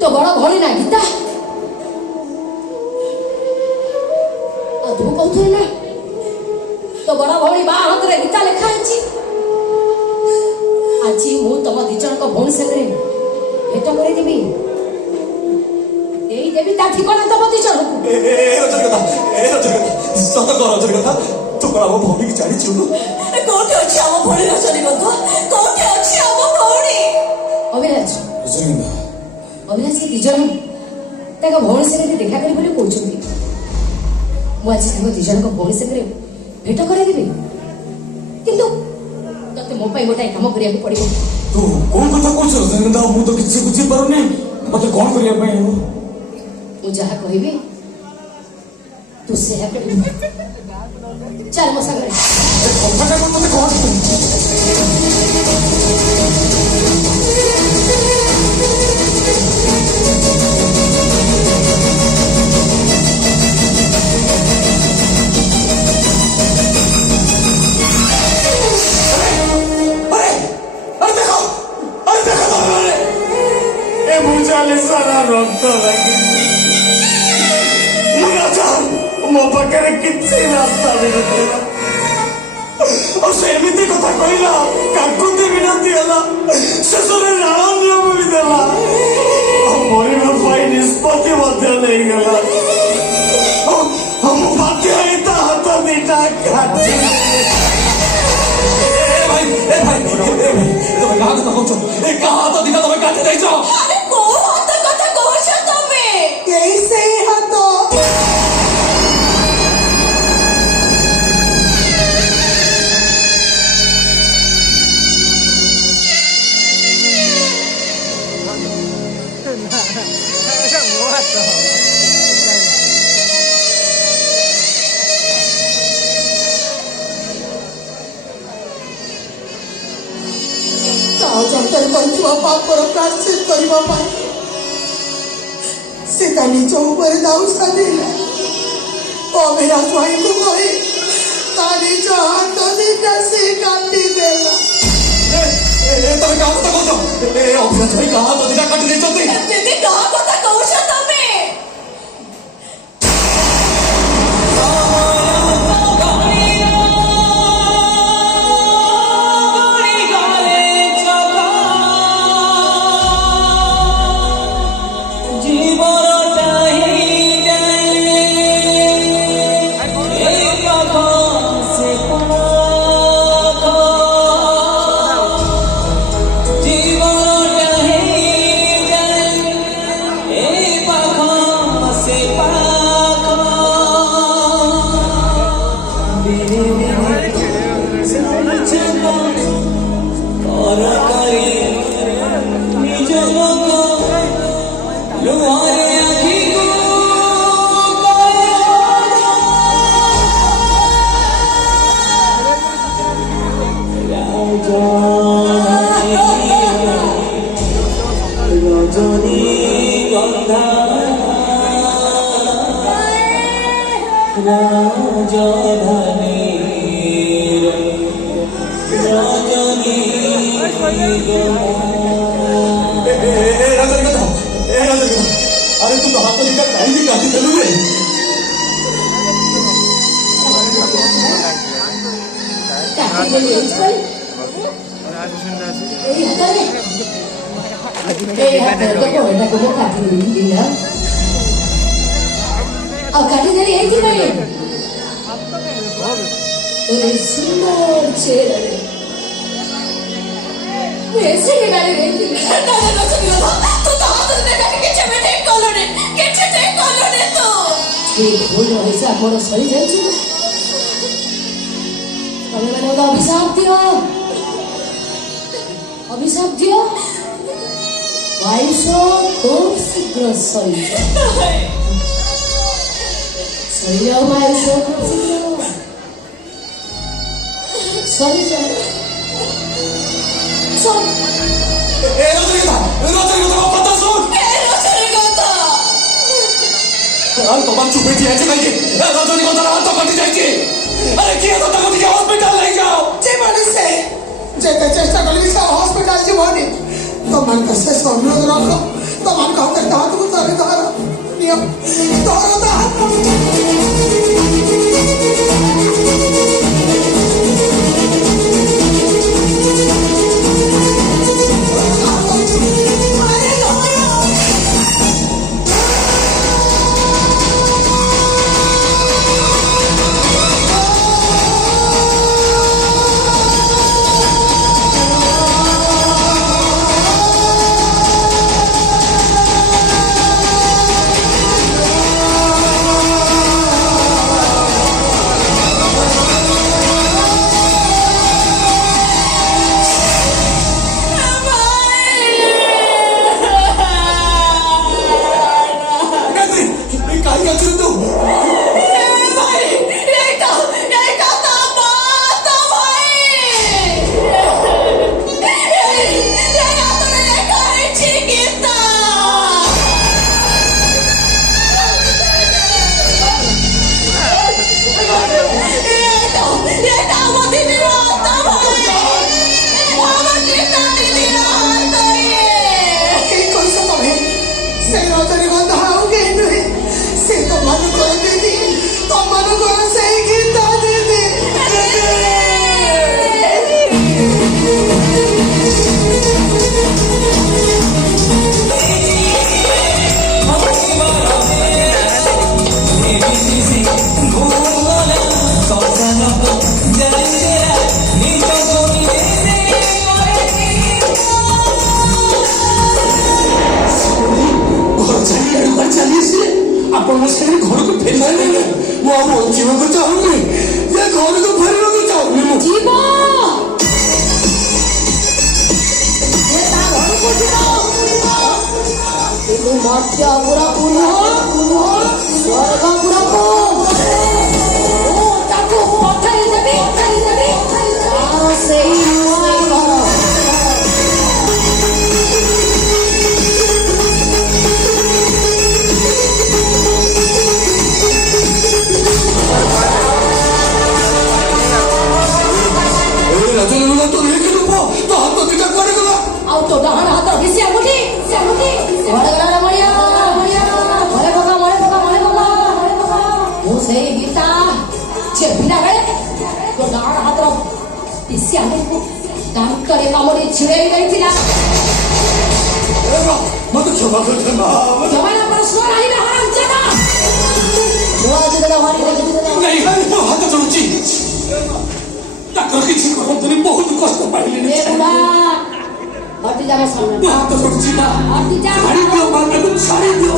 तो बड़ा भोली ना गीता तू कहू ना तो बड़ा भोली बा हाथ रे गीता लिखा है आज मु तुम दी जन को भोली संगे भेट कर देबी देई देबी ता ठिकाना तुम दी जन को ए सत कथा तो बड़ा वो भौणी की जानी छु कोठे अछि हम भोली रचनी बंधु कोठे अछि हम भौणी अविनाश अविनाश के दिजन ताका भौणी संगे देखा करी बोली कहउछंती मु आज ताको दिजन को भौणी संगे भेट करे देबी किंतु तते मो पाई गोटाई काम करिया पड़िबो तू कोन कथा कहछ रजनीगंधा मु तो किछि बुझी पारुनी मते कोन करिया पई मु जहा कहबी तू से है कर चल मो संगे कथा को मते कोन सारा रक्त लगे मो पाखे किसी रास्ता भी नथिला और सेमिति कथा कहला काकुति विनती हला शेषरे राण नियम भी देला मरिबा पाई निष्पत्ति मध्य नहीं गला हम बाध्य होता हाथ दीटा काटी ए भाई तुम्हें कहा कथा कहछो ए कहा हाथ दीटा तुम्हें काटी दैछो अरे को हाथ कथा कहछ तमे कैसे हाथ जंतर बंधुआ पापर प्राश्चित करबा पाई से ता निज ऊपर दाऊ साधेला मेरा स्वाई को कहे ता निज हाथ दीटा से काटी देला तमे कहा कथा कहछो ए अभिनाश भाई कहा हाथ दीटा काटी दैछोती दीदी कहा कथा कहछ तमे Hey ରଜନୀଗନ୍ଧା ଆରେ ତୁ ହାତ ଦିଟା କାହିଁକି କାଟିଦେଲୁ ରେ କାଟିଦେଲି ଏଇଥିପାଇଁ ଏଇ ହାତରେ ତ ଗୋଡ଼ଟାକୁ ମୁଁ କାଟିଦେଲି ନା ଆଉ କାଟିଦେଲି ଏଇଥିପାଇଁ তোর এই সুন্দর চেহারারে এসে গেলে রে না না তো তো হাতে দেখা কিছু মে ঠিক করলনে কিছু ঠিক করলনে তো ঠিক ভুল হয়েছে আমার সরি যাচ্ছে তবে মানে ওটা অভিশাপ দিও বাইশো খুব শীঘ্র সরি সরি যাও বাইশো খুব শীঘ্র সরি যাও সরি রজনীগন্ধা কথা শোন রজনীগন্ধা আর তোমার চুপে কি আছে নাকি রজনীগন্ধার হাত কাটি যাইছে আরে কি হাত কাটি হসপিটাল নিয়ে যাও জীবনে সে যেতে চেষ্টা করলি সে হসপিটাল জীবনে তোমার কাছে অনুরোধ রাখো তোমার কাছে হাতକୁ ধরে ধর নিয়ম ধর হাত ଆପଣ ସେ ଘରକୁ ଫେରିଲେ ମୁଁ ଆଉ ବଞ୍ଚିବାକୁ ଚାହୁଁନି ଏ ଘରକୁ ଫେରିବାକୁ ଚାହୁଁନି ମୁଁ ଯିବ କିନ୍ତୁ ମର୍ତ୍ତ୍ୟ ପୁରା ସ୍ୱର୍ଗ ପୁରା ତାକୁ ପଠାଇ ଦେବି ସେଇ ରଜନୀଗନ୍ଧା ତ ନେଇକି ଦେବ ତ ହାତ ଦିଟା କୁଆଡ଼େ ଗଲା ଆଉ ତୋ ଡାହାଣ ହାତ ସେ ଆଙ୍ଗୁଠି କୁଆଡ଼େ ଗଲା ମଳିଆ ମଳେ ପକା ମୁଁ ସେଇ ଗୀତା ଚେପିଲା ବେଳେ ତୋ ଡାହାଣ ହାତର ପିସି ଆଙ୍ଗୁଠିକୁ ଦାନ୍ତରେ କାମୁଡ଼ି ଛିଡ଼େଇ ଦେଇଥିଲା ମତେ କ୍ଷମା କରିଦେ ମା ଜମାନା ପ୍ରଶ୍ନ ନାହିଁ ନା ନାଇଁ ମୋ ହାତ ଚଳୁଛି ତାଙ୍କର କିଛି କରନ୍ତୁନି ବହୁତ କଷ୍ଟ ପାଇଲେଣି ହଟିଯା ମୋ ସାମ୍ନାରେ ମୋ ହାତ ଚଳୁଛି ମା ହଟିଯା ଛାଡ଼ି ଦିଅ ମା ତାକୁ ଛାଡ଼ି ଦିଅ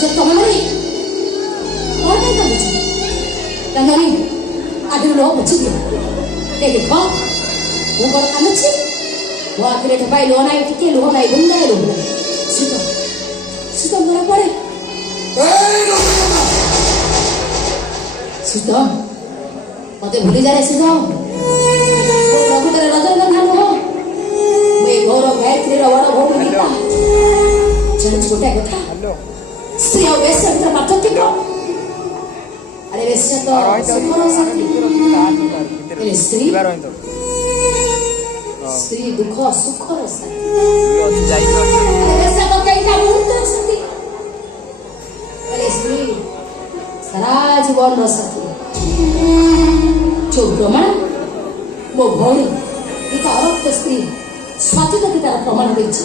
କାନ୍ଦୁଛ ତମେ ମାନେ କଣ ପାଇଁ କାନ୍ଦୁଛ? କାନ୍ଦନି ଆଖିରୁ ଲୁହ ପୋଛି ଦିଅ। ଏ ଦେଖ ମୁଁ କଣ କାନ୍ଦୁଛି? ମୋ ଆଖିରେ ଠପାଇ ଲୁହ ନାହିଁ, ଟିକେ ଲୁହ ନାହିଁ, ବୁନ୍ଦାଏ ଲୁହ ନାହିଁ। ଶୀତ ଶୀତ ମରା ପଡ଼େ। ଶୀତ ମତେ ଭୁଲି ଯାଏ। ଶୀତ ମୋ ପ୍ରକୃତରେ ରଜନୀଗନ୍ଧା ନୁହଁ, ମୁଁ ଏ ଗୌର ଗାୟତ୍ରୀର ବଡ଼ ଭଉଣୀ ଗୀତା। ଜାଣିଛୁ ଗୋଟାଏ କଥା, ସ୍ତ୍ରୀ ଆଉ ବେଶ୍ୟା ଭିତରେ ପାର୍ଥକ୍ୟ କଣ? ଆରେ ବେଶ୍ୟା ତ ସୁଖର ସାଥୀ, ହେଲେ ସ୍ତ୍ରୀ ଦୁଃଖ ସୁଖର ସାଥୀ। ବେଶ୍ୟା ତ କେଇଟା ମୁହୂର୍ତ୍ତର ସାଥୀ, ହେଲେ ସ୍ତ୍ରୀ ସାରା ଜୀବନର ସାଥୀ। ଯୋଉ ପ୍ରମାଣ ମୋ ଭଉଣୀ ଗୀତା ଅରକ୍ତ ସ୍ତ୍ରୀ ସ୍ୱାତୀତ ଗୀତାର ପ୍ରମାଣ ଦେଇଛି।